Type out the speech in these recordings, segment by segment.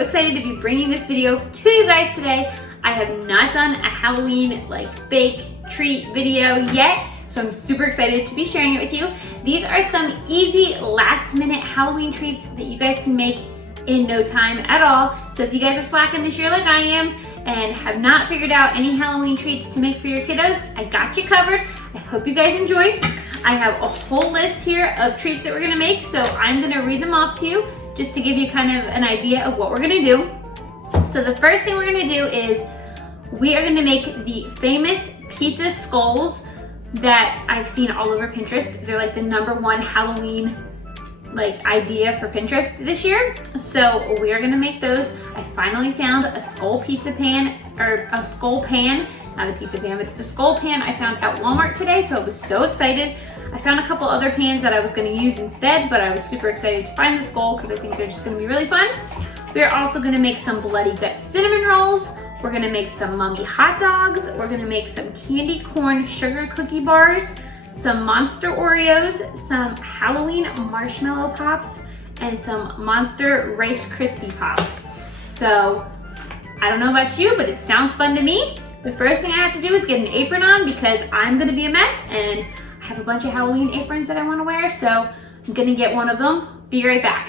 so excited to be bringing this video to you guys today. I have not done a Halloween bake treat video yet, so I'm super excited to be sharing it with you. These are some easy last minute Halloween treats that you guys can make in no time at all. So if you guys are slacking this year like I am and have not figured out any Halloween treats to make for your kiddos, I got you covered. I hope you guys enjoy. I have a whole list here of treats that we're gonna make, so I'm gonna read them off to you just to give you kind of an idea of what we're gonna do. So the first thing we're gonna do is we are gonna make the famous pizza skulls that I've seen all over Pinterest. They're like the #1 Halloween idea for Pinterest this year. So we are gonna make those. I finally found a skull pizza pan, or a skull pan, not a pizza pan, but it's a skull pan I found at Walmart today, so I was so excited. I found a couple other pans that I was gonna use instead, but I was super excited to find the skull because I think they're just gonna be really fun. We are also gonna make some bloody gut cinnamon rolls. We're gonna make some mummy hot dogs. We're gonna make some candy corn sugar cookie bars, some monster Oreos, some Halloween marshmallow pops, and some monster Rice Krispie pops. So I don't know about you, but it sounds fun to me. The first thing I have to do is get an apron on because I'm gonna be a mess and I have a bunch of Halloween aprons that I wanna wear, so I'm gonna get one of them. Be right back.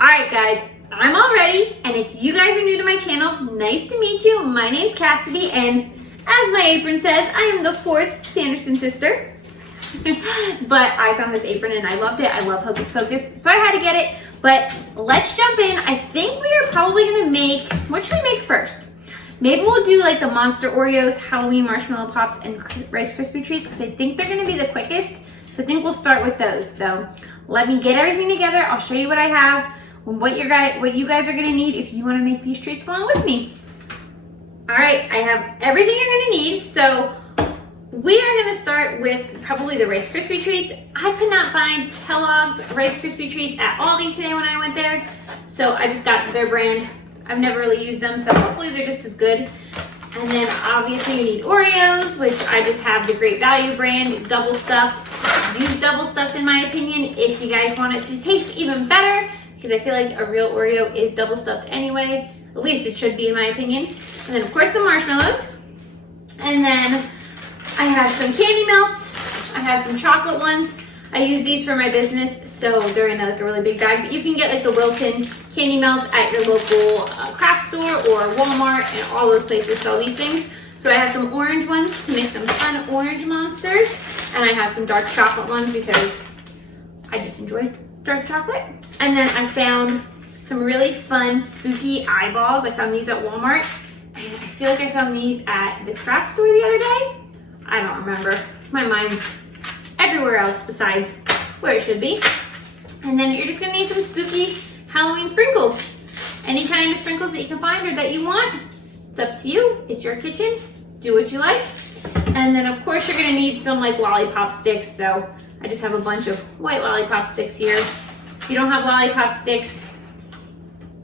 All right, guys, I'm all ready, and if you guys are new to my channel, nice to meet you. My name's Cassidy, and as my apron says, I am the 4th Sanderson sister. But I found this apron and I loved it. I love Hocus Pocus, so I had to get it. But let's jump in. I think we are probably gonna make, what should we make first? Maybe we'll do the Monster Oreos, Halloween marshmallow pops, and Rice Krispie treats because I think they're gonna be the quickest. So I think we'll start with those. So let me get everything together. I'll show you what I have and what you guys are gonna need if you wanna make these treats along with me. All right, I have everything you're gonna need. So we are gonna start with probably the Rice Krispie treats. I could not find Kellogg's Rice Krispie treats at Aldi today when I went there, so I just got their brand. I've never really used them, so hopefully they're just as good. And then obviously you need Oreos, which I just have the Great Value brand, double stuffed. Use double stuffed in my opinion if you guys want it to taste even better, because I feel like a real Oreo is double stuffed anyway. At least it should be in my opinion. And then of course some marshmallows. And then I have some candy melts. I have some chocolate ones. I use these for my business, so they're in a really big bag. But you can get the Wilton candy melts at your local craft store or Walmart, and all those places sell these things. So I have some orange ones to make some fun orange monsters, and I have some dark chocolate ones because I just enjoy dark chocolate. And then I found some really fun spooky eyeballs. I found these at Walmart, and I feel like I found these at the craft store the other day. I don't remember. My mind's everywhere else besides where it should be. And then you're just gonna need some spooky Halloween sprinkles. Any kind of sprinkles that you can find or that you want. It's up to you. It's your kitchen. Do what you like. And then of course you're gonna need some lollipop sticks. So I just have a bunch of white lollipop sticks here. If you don't have lollipop sticks,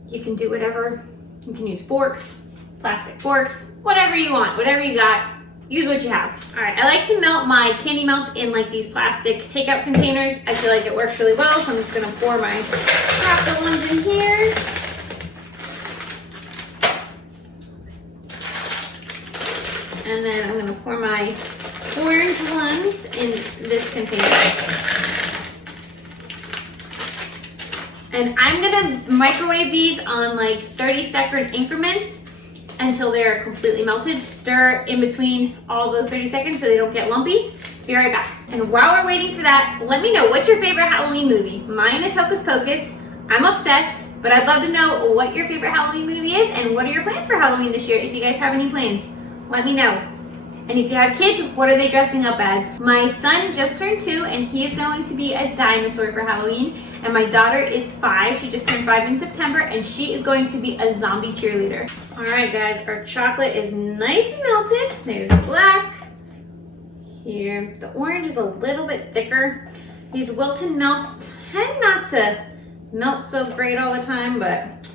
you can do whatever. You can use forks, plastic forks, whatever you want, whatever you got. Use what you have. All right, I like to melt my candy melts in these plastic takeout containers. I feel like it works really well, so I'm just gonna pour my chocolate ones in here. And then I'm gonna pour my orange ones in this container. And I'm gonna microwave these on 30-second increments until they're completely melted. Stir in between all those 30 seconds so they don't get lumpy. Be right back. And while we're waiting for that, let me know, what's your favorite Halloween movie? Mine is Hocus Pocus. I'm obsessed, but I'd love to know what your favorite Halloween movie is and what are your plans for Halloween this year. If you guys have any plans, let me know. And if you have kids, what are they dressing up as? My son just turned 2 and he is going to be a dinosaur for Halloween. And my daughter is 5, she just turned 5 in September, and she is going to be a zombie cheerleader. All right guys, our chocolate is nice and melted. There's black. Here, the orange is a little bit thicker. These Wilton melts tend not to melt so great all the time, but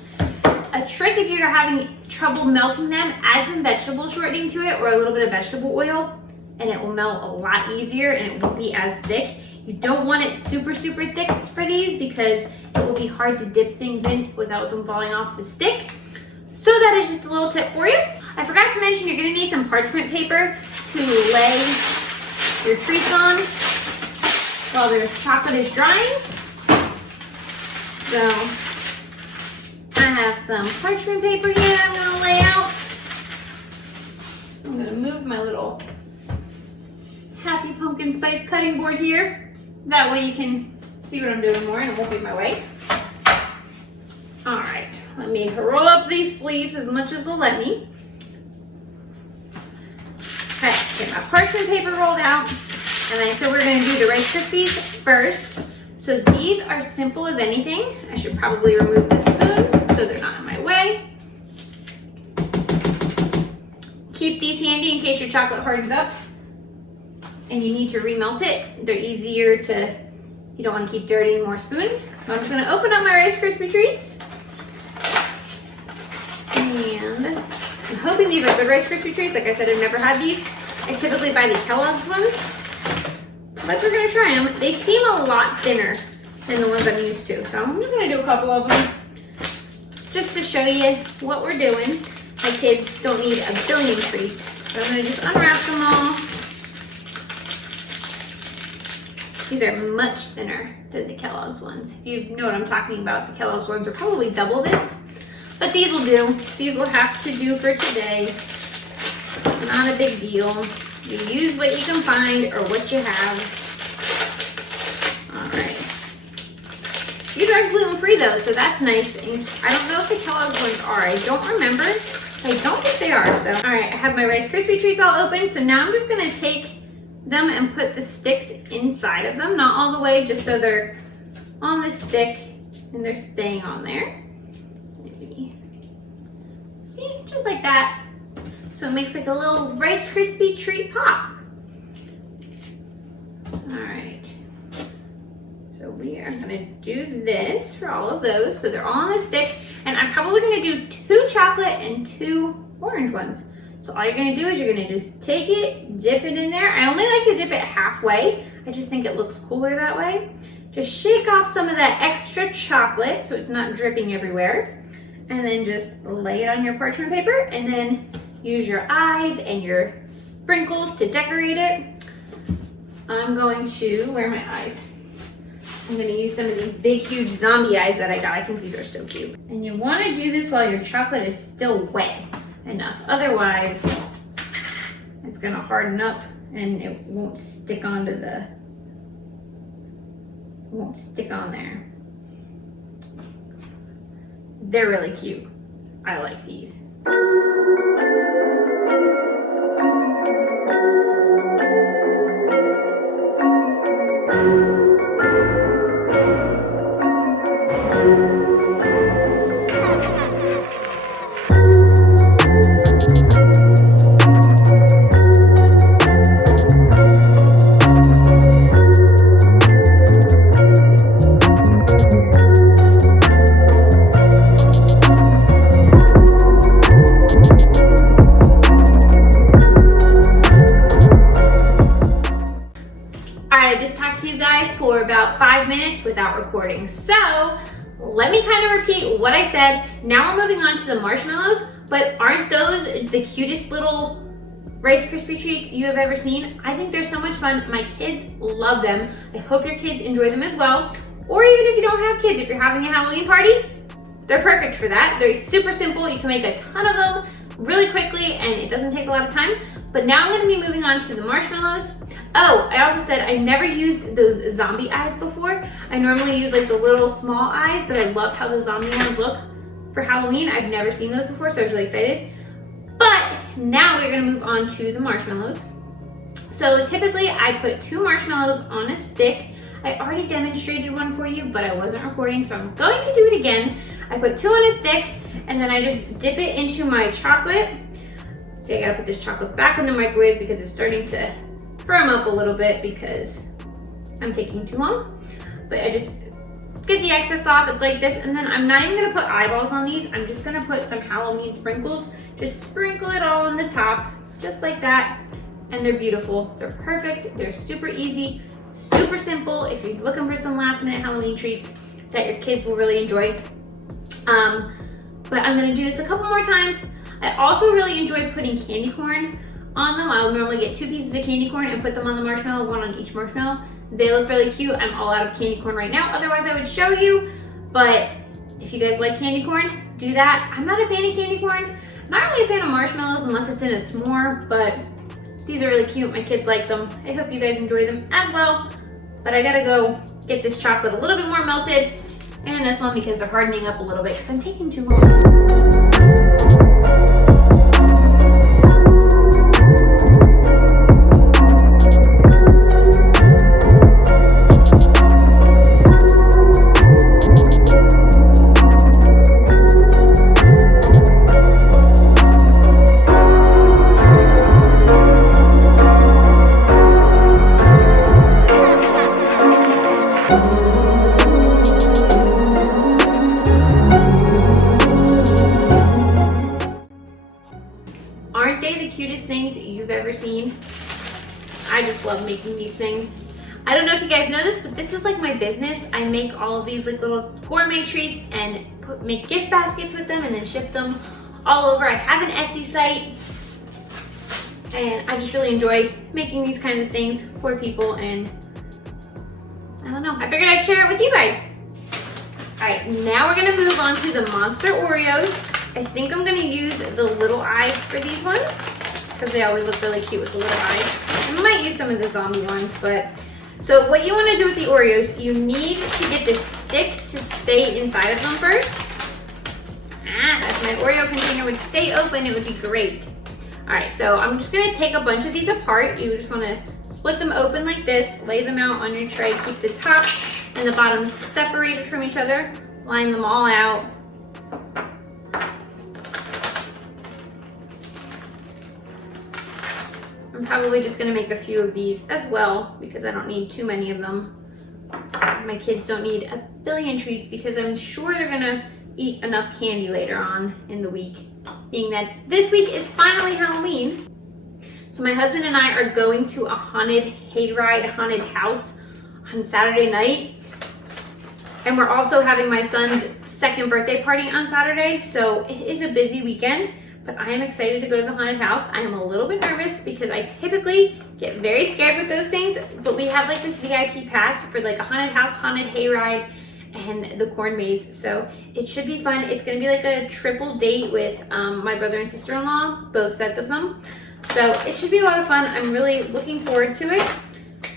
a trick if you're having trouble melting them, add some vegetable shortening to it or a little bit of vegetable oil, and it will melt a lot easier and it won't be as thick. You don't want it super, super thick for these because it will be hard to dip things in without them falling off the stick. So that is just a little tip for you. I forgot to mention you're gonna need some parchment paper to lay your treats on while the chocolate is drying. So I have some parchment paper here I'm gonna lay out. I'm gonna move my little Happy Pumpkin Spice cutting board here. That way you can see what I'm doing more and it won't be in my way. All right, let me roll up these sleeves as much as they'll let me. Okay, get my parchment paper rolled out. And I said we're gonna do the Rice Krispies first. So these are simple as anything. I should probably remove the spoons so they're not in my way. Keep these handy in case your chocolate hardens up and you need to remelt it. They're easier to, you don't want to keep dirtying more spoons. So I'm just going to open up my Rice Krispie treats. And I'm hoping these are good Rice Krispie treats. Like I said, I've never had these. I typically buy the Kellogg's ones, but we're going to try them. They seem a lot thinner than the ones I'm used to. So I'm just going to do a couple of them just to show you what we're doing. My kids don't need a billion treats. So I'm going to just unwrap them all. These are much thinner than the Kellogg's ones. If you know what I'm talking about, the Kellogg's ones are probably double this. But these will do. These will have to do for today. It's not a big deal. You use what you can find or what you have. All right. These are gluten-free though, so that's nice. And I don't know if the Kellogg's ones are. I don't remember. I don't think they are. So, all right, I have my Rice Krispie treats all open. So now I'm just gonna take them and put the sticks inside of them, not all the way, just so they're on the stick and they're staying on there. Maybe. See, just like that. So it makes like a little Rice Krispie treat pop. All right. So we are gonna do this for all of those. So they're all on the stick, and I'm probably gonna do 2 chocolate and 2 orange ones. So all you're gonna do is you're gonna just take it, dip it in there. I only like to dip it halfway. I just think it looks cooler that way. Just shake off some of that extra chocolate so it's not dripping everywhere. And then just lay it on your parchment paper and then use your eyes and your sprinkles to decorate it. I'm going to, where are my eyes? I'm gonna use some of these big, huge zombie eyes that I got. I think these are so cute. And you wanna do this while your chocolate is still wet enough. Otherwise, it's gonna harden up and it won't stick onto the, won't stick on there. They're really cute. I like these. For about 5 minutes without recording. So let me kind of repeat what I said. Now we're moving on to the marshmallows, but aren't those the cutest little Rice Krispie treats you have ever seen? I think they're so much fun. My kids love them. I hope your kids enjoy them as well. Or even if you don't have kids, if you're having a Halloween party, they're perfect for that. They're super simple. You can make a ton of them really quickly and it doesn't take a lot of time. But now I'm gonna be moving on to the marshmallows. Oh, I also said I never used those zombie eyes before. I normally use like the little small eyes, but I loved how the zombie ones look for Halloween. I've never seen those before, so I was really excited. But now we're gonna move on to the marshmallows. So typically I put 2 marshmallows on a stick. I already demonstrated one for you, but I wasn't recording, so I'm going to do it again. I put 2 on a stick, and then I just dip it into my chocolate. See, I gotta put this chocolate back in the microwave because it's starting to firm up a little bit because I'm taking too long. But I just get the excess off. It's like this, and then I'm not even gonna put eyeballs on these. I'm just gonna put some Halloween sprinkles. Just sprinkle it all on the top, just like that. And they're beautiful. They're perfect. They're super easy, Super simple if you're looking for some last minute Halloween treats that your kids will really enjoy. But I'm gonna do this a couple more times. I also really enjoy putting candy corn on them. I'll normally get 2 pieces of candy corn and put them on the marshmallow, 1 on each marshmallow. They look really cute. I'm all out of candy corn right now, otherwise I would show you. But if you guys like candy corn, do that. I'm not a fan of candy corn. I'm not really a fan of marshmallows unless it's in a s'more, but these are really cute. My kids like them. I hope you guys enjoy them as well. But I gotta go get this chocolate a little bit more melted and this one because they're hardening up a little bit because I'm taking too long. Aren't they the cutest things you've ever seen? I just love making these things. I don't know if you guys know this, but this is like my business. I make all of these like little gourmet treats and make gift baskets with them and then ship them all over. I have an Etsy site and I just really enjoy making these kinds of things for people, and I don't know, I figured I'd share it with you guys. All right, now we're gonna move on to the Monster Oreos. I think I'm gonna use the little eyes for these ones because they always look really cute with the little eyes. I might use some of the zombie ones, but so what you wanna do with the Oreos, you need to get this stick to stay inside of them first. If my Oreo container would stay open, it would be great. All right, so I'm just gonna take a bunch of these apart. You just wanna split them open like this, lay them out on your tray, keep the top and the bottoms separated from each other, line them all out. I'm probably just gonna make a few of these as well because I don't need too many of them. My kids don't need a billion treats because I'm sure they're gonna eat enough candy later on in the week, being that this week is finally Halloween. So my husband and I are going to a haunted hayride, haunted house on Saturday night. And we're also having my son's 2nd birthday party on Saturday. So it is a busy weekend, but I am excited to go to the haunted house. I am a little bit nervous because I typically get very scared with those things, but we have like this VIP pass for like a haunted house, haunted hayride, and the corn maze. So it should be fun. It's gonna be like a triple date with my brother and sister-in-law, both sets of them. So it should be a lot of fun. I'm really looking forward to it,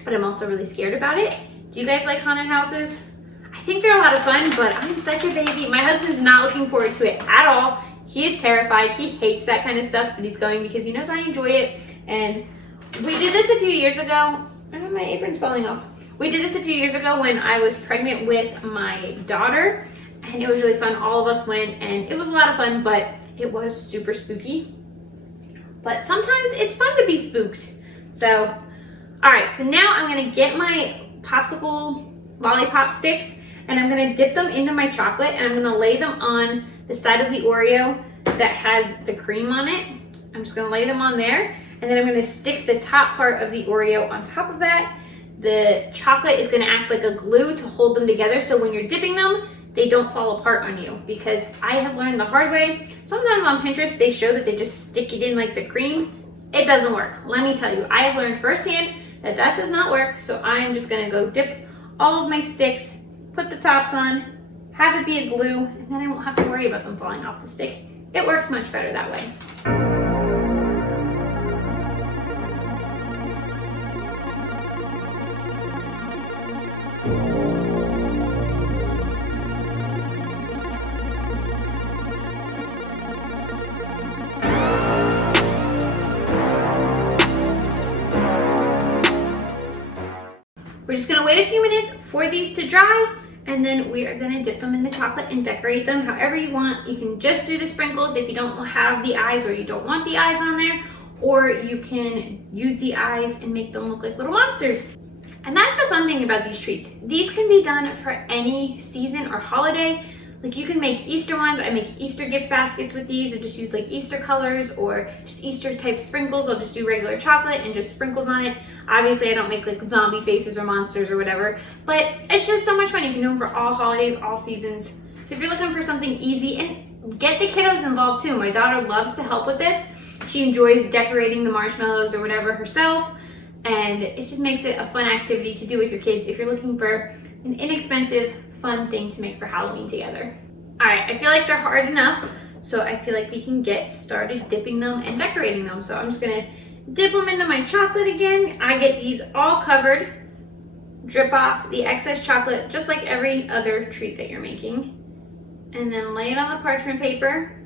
but I'm also really scared about it. Do you guys like haunted houses? I think they're a lot of fun, but I'm such a baby. My husband's not looking forward to it at all. He is terrified. He hates that kind of stuff, but he's going because he knows I enjoy it. And we did this a few years ago. My apron's falling off. We did this a few years ago when I was pregnant with my daughter, and it was really fun. All of us went, and it was a lot of fun, but it was super spooky. But sometimes it's fun to be spooked. So, all right, so now I'm gonna get my popsicle lollipop sticks and I'm gonna dip them into my chocolate and I'm gonna lay them on the side of the Oreo that has the cream on it. I'm just gonna lay them on there and then I'm gonna stick the top part of the Oreo on top of that. The chocolate is gonna act like a glue to hold them together, so when you're dipping them, they don't fall apart on you, because I have learned the hard way. Sometimes on Pinterest, they show that they just stick it in like the cream. It doesn't work. Let me tell you, I have learned firsthand that that does not work. So I'm just gonna go dip all of my sticks, put the tops on, have it be a glue, and then I won't have to worry about them falling off the stick. It works much better that way. We're just gonna wait a few minutes for these to dry, and then we are gonna dip them in the chocolate and decorate them however you want. You can just do the sprinkles if you don't have the eyes or you don't want the eyes on there, or you can use the eyes and make them look like little monsters. And that's the fun thing about these treats. These can be done for any season or holiday. Like you can make Easter ones. I make Easter gift baskets with these and just use like Easter colors or just Easter type sprinkles. I'll just do regular chocolate and just sprinkles on it. Obviously I don't make like zombie faces or monsters or whatever, but it's just so much fun. You can do them for all holidays, all seasons. So if you're looking for something easy, and get the kiddos involved too. My daughter loves to help with this. She enjoys decorating the marshmallows or whatever herself, and it just makes it a fun activity to do with your kids if you're looking for an inexpensive, fun thing to make for Halloween together. All right, I feel like they're hard enough, so I feel like we can get started dipping them and decorating them. So I'm just gonna dip them into my chocolate again. I get these all covered. Drip off the excess chocolate just like every other treat that you're making. And then lay it on the parchment paper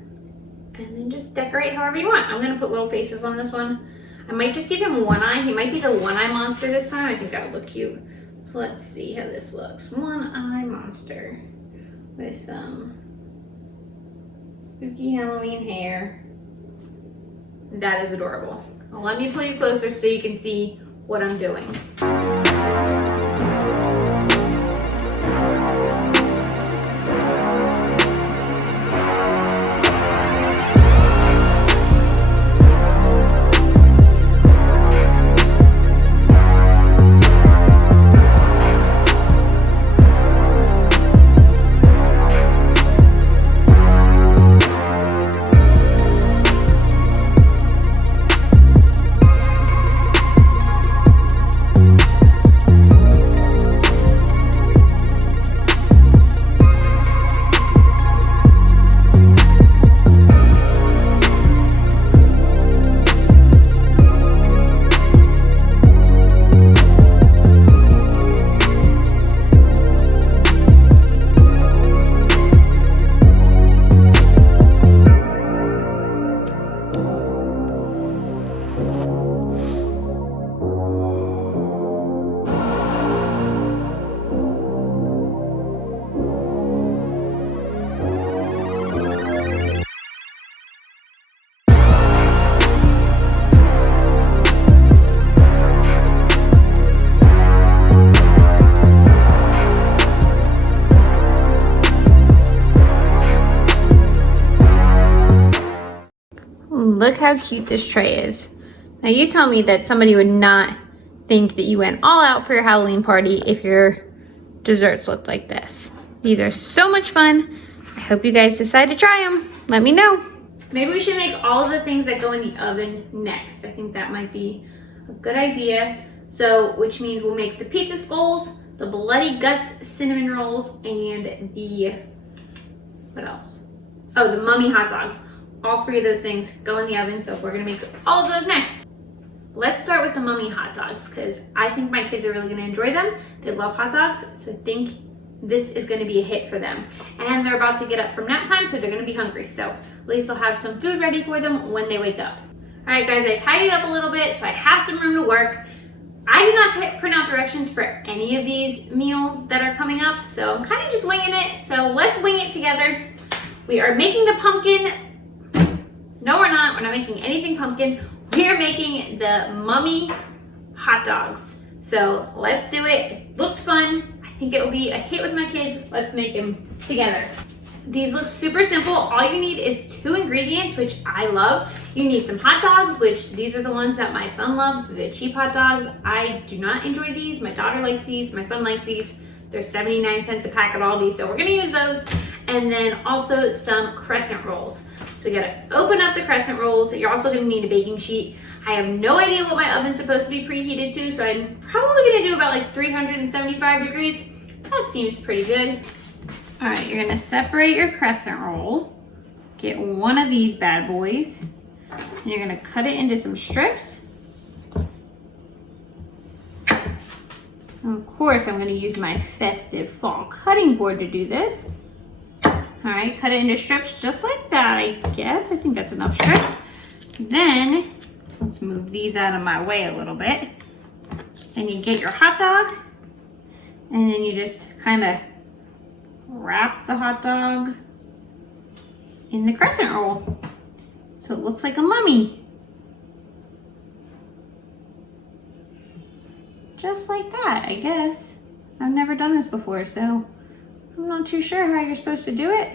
and then just decorate however you want. I'm gonna put little faces on this one. I might just give him one eye. He might be the one-eye monster this time. I think that'll look cute. So let's see how this looks. One-eye monster with some spooky Halloween hair. That is adorable. Well, let me pull you closer so you can see what I'm doing. Look how cute this tray is. Now you tell me that somebody would not think that you went all out for your Halloween party if your desserts looked like this. These are so much fun. I hope you guys decide to try them. Let me know. Maybe we should make all of the things that go in the oven next. I think that might be a good idea. So, which means we'll make the pizza skulls, the bloody guts cinnamon rolls, and the, what else? Oh, the mummy hot dogs. All three of those things go in the oven, so we're gonna make all of those next. Let's start with the mummy hot dogs, because I think my kids are really gonna enjoy them. They love hot dogs, so I think this is gonna be a hit for them. And they're about to get up from nap time, so they're gonna be hungry. So at least I'll have some food ready for them when they wake up. All right, guys, I tidied up a little bit, so I have some room to work. I did not print out directions for any of these meals that are coming up, so I'm kind of just winging it. So let's wing it together. We are making the pumpkin. No, we're not making anything pumpkin. We're making the mummy hot dogs. So let's do it. It looked fun. I think it will be a hit with my kids. Let's make them together. These look super simple. All you need is 2 ingredients, which I love. You need some hot dogs, which these are the ones that my son loves, the cheap hot dogs. I do not enjoy these. My daughter likes these, my son likes these. They're 79 cents a pack at Aldi, so we're gonna use those. And then also some crescent rolls. So we gotta open up the crescent rolls. You're also gonna need a baking sheet. I have no idea what my oven's supposed to be preheated to, so I'm probably gonna do about like 375 degrees. That seems pretty good. All right, you're gonna separate your crescent roll. Get one of these bad boys, and you're gonna cut it into some strips. And of course, I'm gonna use my festive fall cutting board to do this. All right, cut it into strips just like that, I guess. I think that's enough strips. Then, let's move these out of my way a little bit. Then you get your hot dog, and then you just kind of wrap the hot dog in the crescent roll. So it looks like a mummy. Just like that, I guess. I've never done this before, so I'm not too sure how you're supposed to do it,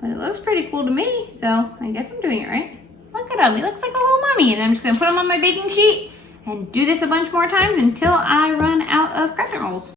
but it looks pretty cool to me, so I guess I'm doing it right. Look at him, he looks like a little mummy, and I'm just gonna put him on my baking sheet and do this a bunch more times until I run out of crescent rolls.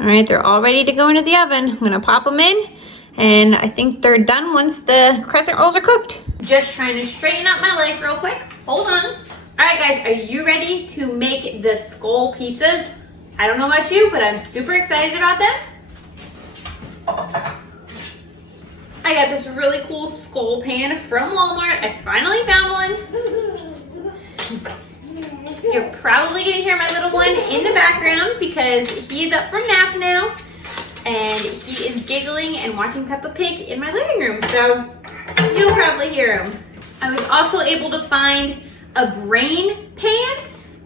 All right, they're all ready to go into the oven. I'm gonna pop them in, and I think they're done once the crescent rolls are cooked. Just trying to straighten up my life real quick. Hold on. All right, guys, are you ready to make the skull pizzas? I don't know about you, but I'm super excited about them. I got this really cool skull pan from Walmart. I finally found one. You're probably gonna hear my little one in the background because he's up from nap now and he is giggling and watching Peppa Pig in my living room, so you'll probably hear him. I was also able to find a brain pan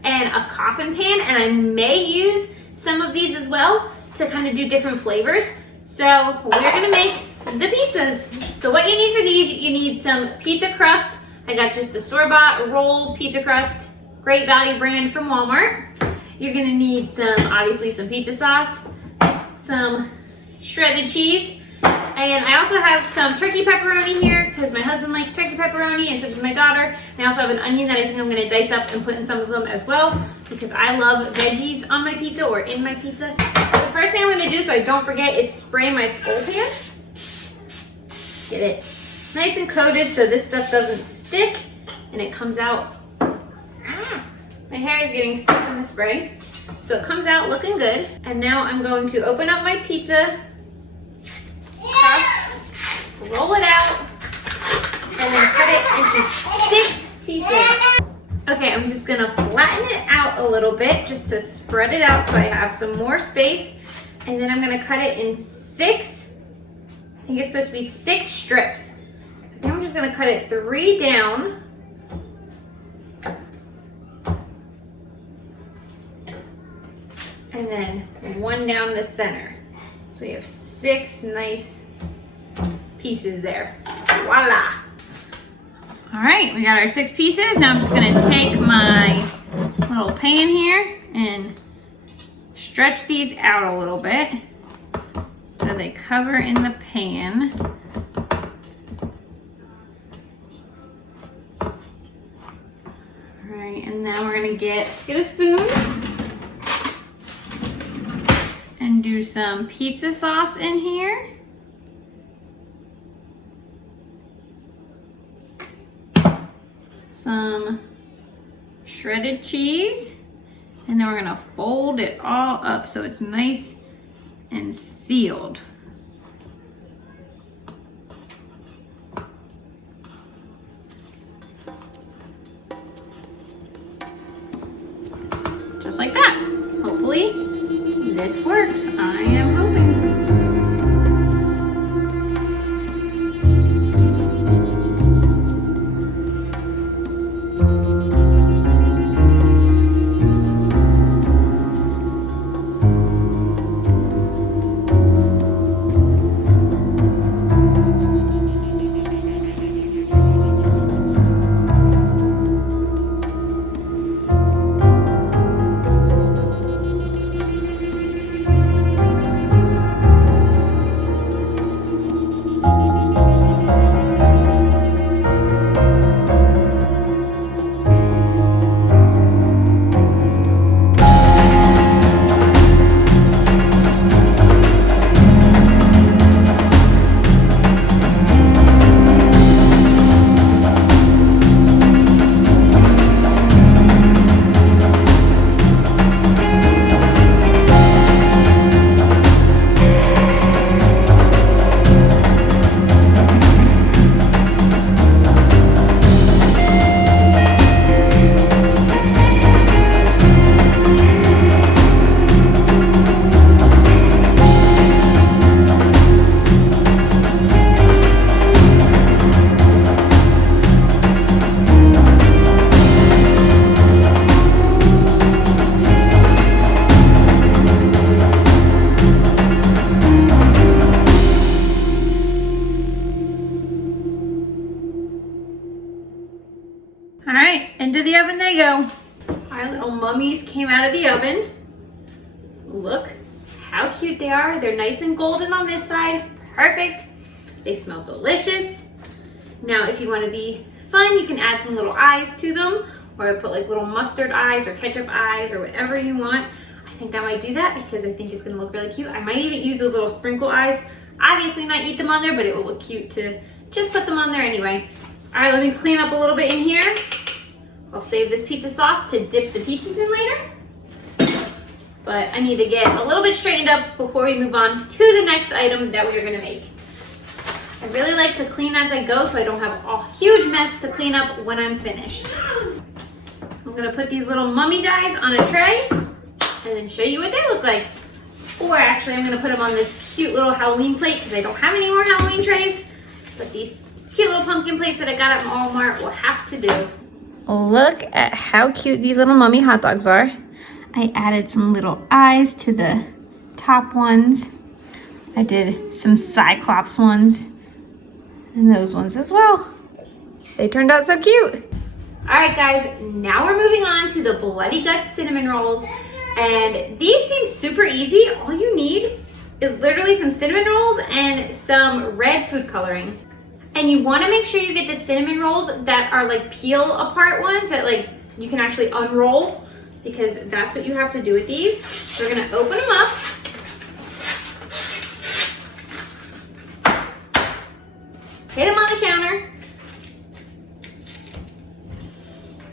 and a coffin pan, and I may use some of these as well to kind of do different flavors. So we're gonna make the pizzas. So what you need for these, you need some pizza crust. I got just the store-bought rolled pizza crust. Great value brand from Walmart. You're gonna need obviously some pizza sauce, some shredded cheese, and I also have some turkey pepperoni here because my husband likes turkey pepperoni and so does my daughter. And I also have an onion that I think I'm gonna dice up and put in some of them as well because I love veggies on my pizza or in my pizza. The first thing I'm gonna do so I don't forget is spray my skull pan. Get it nice and coated so this stuff doesn't stick and it comes out. My hair is getting stuck in the spray. So it comes out looking good. And now I'm going to open up my pizza crust, roll it out, and then cut it into 6 pieces. Okay, I'm just gonna flatten it out a little bit just to spread it out so I have some more space. And then I'm gonna cut it in 6, I think it's supposed to be 6 strips. So then I'm just gonna cut it 3 down. And then 1 down the center. So we have 6 nice pieces there. Voila! All right, we got our 6 pieces. Now I'm just gonna take my little pan here and stretch these out a little bit so they cover in the pan. All right, and now we're gonna get a spoon and do some pizza sauce in here. Some shredded cheese, and then we're gonna fold it all up so it's nice and sealed. Just like that. Hopefully this works. I am hoping. mummies came out of the oven. Look how cute they are. They're nice and golden on this side. Perfect. They smell delicious. Now, if you want to be fun, you can add some little eyes to them, or put like little mustard eyes or ketchup eyes or whatever you want. I think I might do that because I think it's going to look really cute. I might even use those little sprinkle eyes. Obviously not eat them on there, but it will look cute to just put them on there anyway. All right, let me clean up a little bit in here. I'll save this pizza sauce to dip the pizzas in later. But I need to get a little bit straightened up before we move on to the next item that we are going to make. I really like to clean as I go so I don't have a huge mess to clean up when I'm finished. I'm going to put these little mummy guys on a tray and then show you what they look like. Or actually, I'm going to put them on this cute little Halloween plate because I don't have any more Halloween trays. But these cute little pumpkin plates that I got at Walmart will have to do. Look at how cute these little mummy hot dogs are. I added some little eyes to the top ones. I did some Cyclops ones and those ones as well. They turned out so cute. All right, guys, now we're moving on to the Bloody Guts cinnamon rolls. And these seem super easy. All you need is literally some cinnamon rolls and some red food coloring. And you want to make sure you get the cinnamon rolls that are like peel apart ones that like you can actually unroll, because that's what you have to do with these. So we're going to open them up. Hit them on the counter.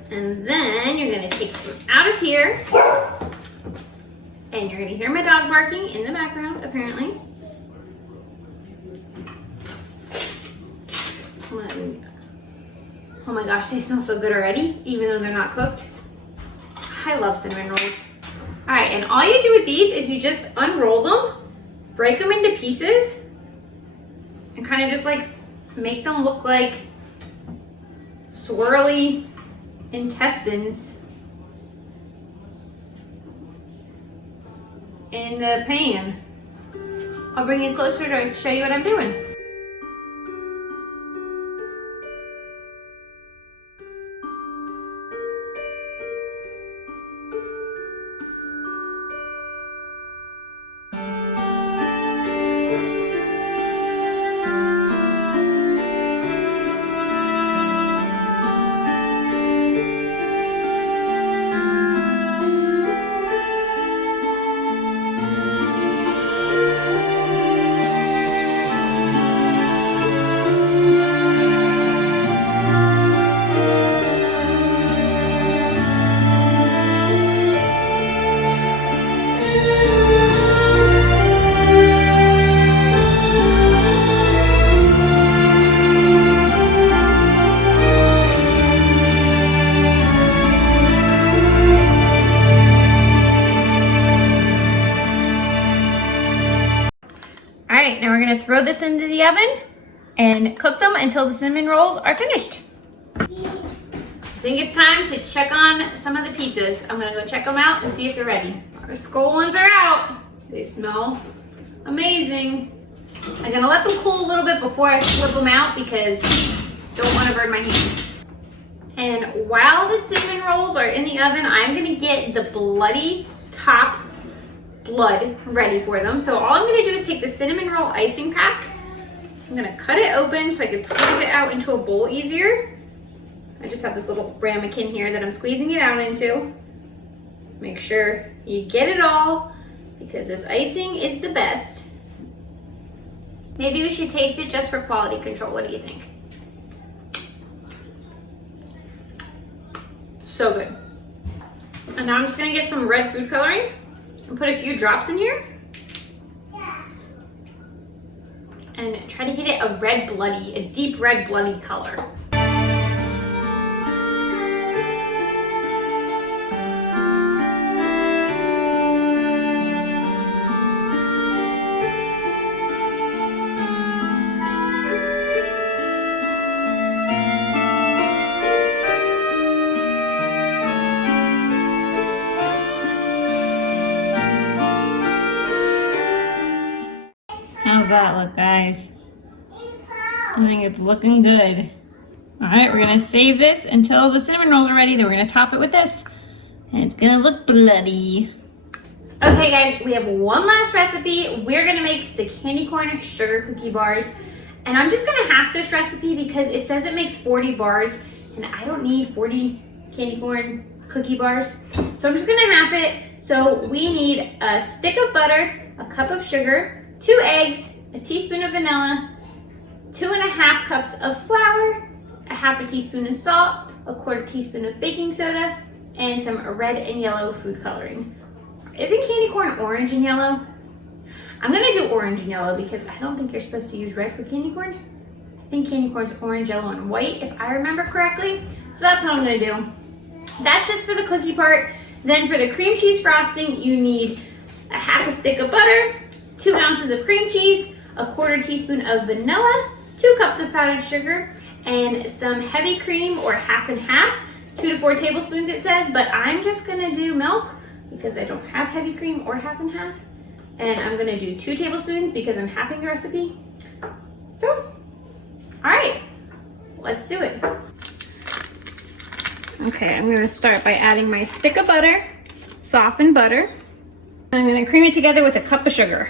And then you're going to take them out of here. And you're going to hear my dog barking in the background, apparently. Oh my gosh, they smell so good already, even though they're not cooked. I love cinnamon rolls. All right, and all you do with these is you just unroll them, break them into pieces, and kind of just like make them look like swirly intestines in the pan. I'll bring you closer to show you what I'm doing. All right, now we're gonna throw this into the oven and cook them until the cinnamon rolls are finished. I think it's time to check on some of the pizzas. I'm gonna go check them out and see if they're ready. Our skull ones are out. They smell amazing. I'm gonna let them cool a little bit before I flip them out because I don't wanna burn my hand. And while the cinnamon rolls are in the oven, I'm gonna get the bloody top blood ready for them. So all I'm gonna do is take the cinnamon roll icing pack. I'm gonna cut it open so I can squeeze it out into a bowl easier. I just have this little ramekin here that I'm squeezing it out into. Make sure you get it all because this icing is the best. Maybe we should taste it just for quality control. What do you think? So good. And now I'm just gonna get some red food coloring and put a few drops in here. And try to get it a red bloody, a deep red bloody color. How's that look, guys? I think it's looking good. All right, we're gonna save this until the cinnamon rolls are ready. Then we're gonna top it with this. and it's gonna look bloody. Okay guys, we have one last recipe. We're gonna make the candy corn sugar cookie bars. And I'm just gonna half this recipe because it says it makes 40 bars and I don't need 40 candy corn cookie bars. So I'm just gonna half it. So we need a stick of butter, a cup of sugar, 2 eggs, a teaspoon of vanilla, 2.5 cups of flour, a half a teaspoon of salt, a 1/4 teaspoon of baking soda, and some red and yellow food coloring. Isn't candy corn orange and yellow? I'm gonna do orange and yellow because I don't think you're supposed to use red for candy corn. I think candy corn's orange, yellow, and white if I remember correctly. So that's what I'm gonna do. That's just for the cookie part. Then for the cream cheese frosting, you need a half a stick of butter, 2 ounces of cream cheese, a 1/4 teaspoon of vanilla, 2 cups of powdered sugar, and some heavy cream or half and half, 2 to 4 tablespoons it says, but I'm just gonna do milk because I don't have heavy cream or half and half. And I'm gonna do 2 tablespoons because I'm halving the recipe. So, all right, let's do it. Okay, I'm gonna start by adding my stick of butter, softened butter. I'm gonna cream it together with a cup of sugar.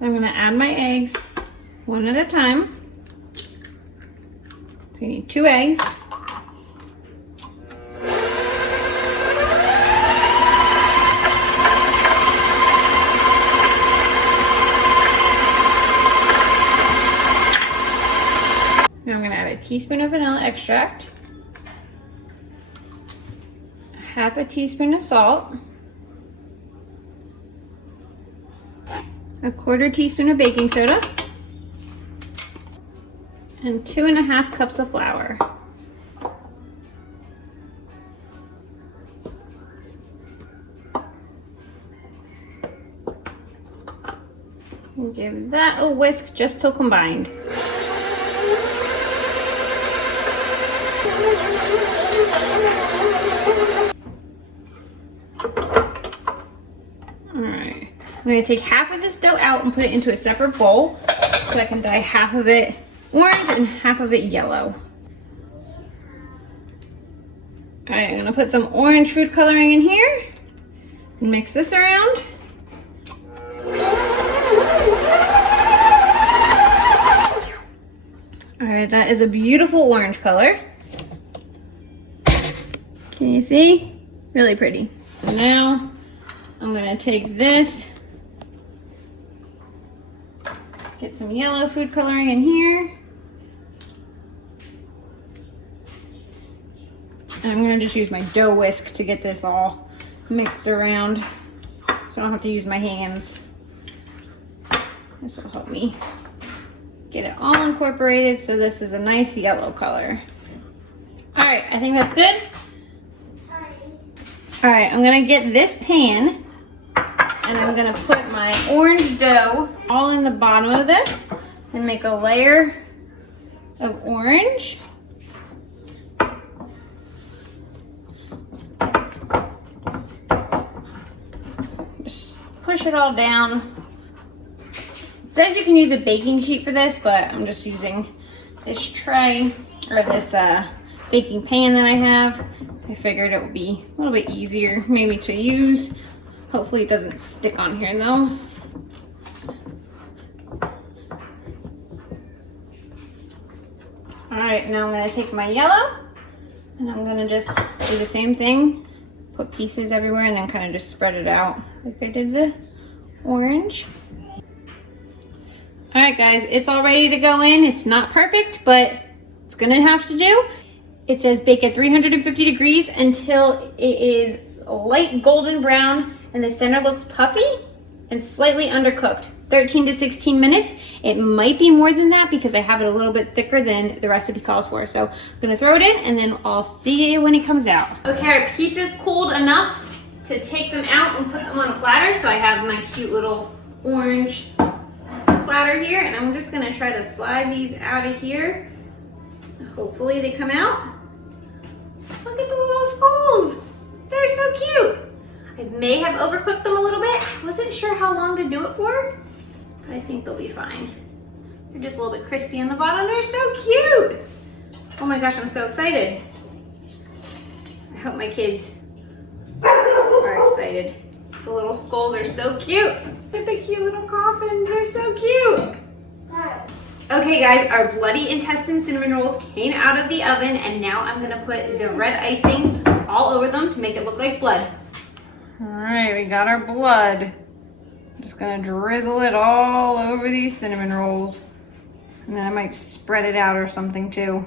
I'm gonna add my eggs one at a time. So you need 2 eggs. Now I'm going to add a teaspoon of vanilla extract, half a teaspoon of salt, a 1/4 teaspoon of baking soda, and 2.5 cups of flour. And give that a whisk just till combined. Alright, I'm going to take half of this dough out and put it into a separate bowl so I can dye half of it orange and half of it yellow. Alright, I'm going to put some orange food coloring in here and mix this around. Alright, that is a beautiful orange color. Can you see? Really pretty. Now I'm going to take this, get some yellow food coloring in here. And I'm going to just use my dough whisk to get this all mixed around so I don't have to use my hands. This will help me get it all incorporated so this is a nice yellow color. All right, I think that's good. All right, I'm gonna get this pan and I'm gonna put my orange dough all in the bottom of this and make a layer of orange. Just push it all down. It says you can use a baking sheet for this, but I'm just using this tray or this baking pan that I have. I figured it would be a little bit easier maybe to use. Hopefully it doesn't stick on here though. All right, now I'm gonna take my yellow and I'm gonna just do the same thing. Put pieces everywhere and then kind of just spread it out like I did the orange. All right guys, it's all ready to go in. It's not perfect, but it's gonna have to do. It says bake at 350 degrees until it is light golden brown and the center looks puffy and slightly undercooked. 13 to 16 minutes. It might be more than that because I have it a little bit thicker than the recipe calls for. So I'm gonna throw it in and then I'll see you when it comes out. Okay, our pizza's cooled enough to take them out and put them on a platter. So I have my cute little orange platter here and I'm just gonna try to slide these out of here. Hopefully they come out. Look at the little skulls. They're so cute. I may have overcooked them a little bit. I wasn't sure how long to do it for. but I think they'll be fine. They're just a little bit crispy on the bottom. They're so cute. Oh my gosh, I'm so excited. I hope my kids are excited. The little skulls are so cute. Look at the cute little coffins. They're so cute. Okay guys, our bloody intestine cinnamon rolls came out of the oven, and now I'm gonna put the red icing all over them to make it look like blood. All right, we got our blood. I'm just gonna drizzle it all over these cinnamon rolls. And then I might spread it out or something too.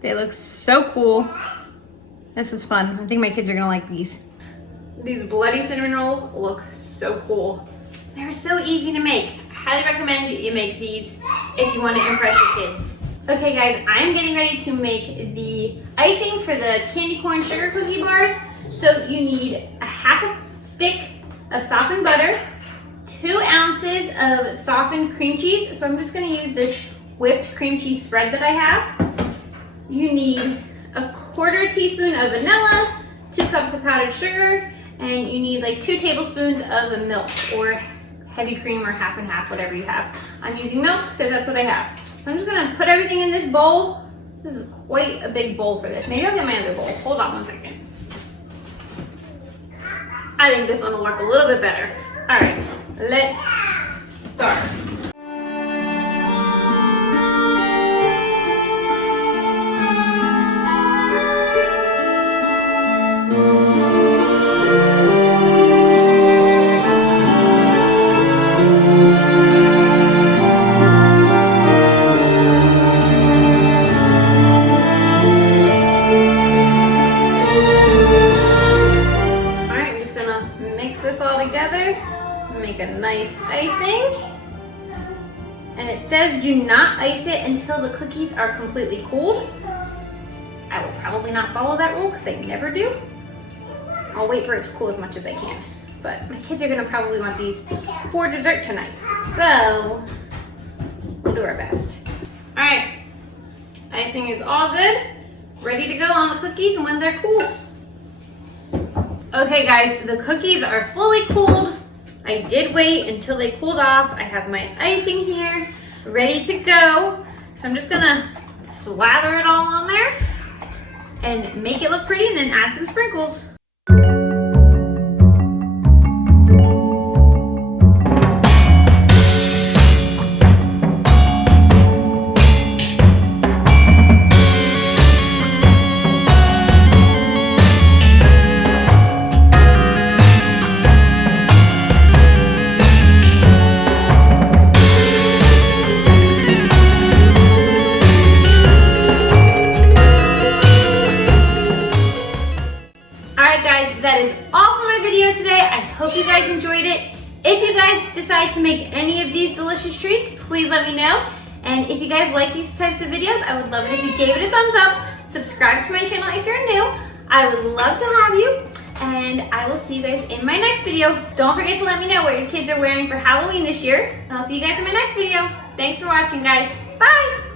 They look so cool. This was fun. I think my kids are gonna like these. These bloody cinnamon rolls look so cool. They're so easy to make. I highly recommend you make these if you want to impress your kids. Okay guys, I'm getting ready to make the icing for the candy corn sugar cookie bars. So you need a half a stick of softened butter, 2 ounces of softened cream cheese. So I'm just gonna use this whipped cream cheese spread that I have. You need a 1/4 teaspoon of vanilla, 2 cups of powdered sugar, and you need like 2 tablespoons of milk or heavy cream or half and half, whatever you have. I'm using milk because that's what I have. So I'm just gonna put everything in this bowl. This is quite a big bowl for this. Maybe I'll get my other bowl. Hold on one second. I think this one will work a little bit better. All right, let's start. Make a nice icing, and it says do not ice it until the cookies are completely cooled. I will probably not follow that rule because I never do. I'll wait for it to cool as much as I can, but my kids are gonna probably want these for dessert tonight, so we'll do our best. All right, icing is all good, ready to go on the cookies when they're cool. Okay guys, the cookies are fully cooled. I did wait until they cooled off. I have my icing here, ready to go. So I'm just gonna slather it all on there and make it look pretty, and then add some sprinkles. That is all for my video today. I hope you guys enjoyed it. If you guys decide to make any of these delicious treats, please let me know. And if you guys like these types of videos, I would love it if you gave it a thumbs up. Subscribe to my channel if you're new. I would love to have you. And I will see you guys in my next video. Don't forget to let me know what your kids are wearing for Halloween this year. And I'll see you guys in my next video. Thanks for watching, guys. Bye.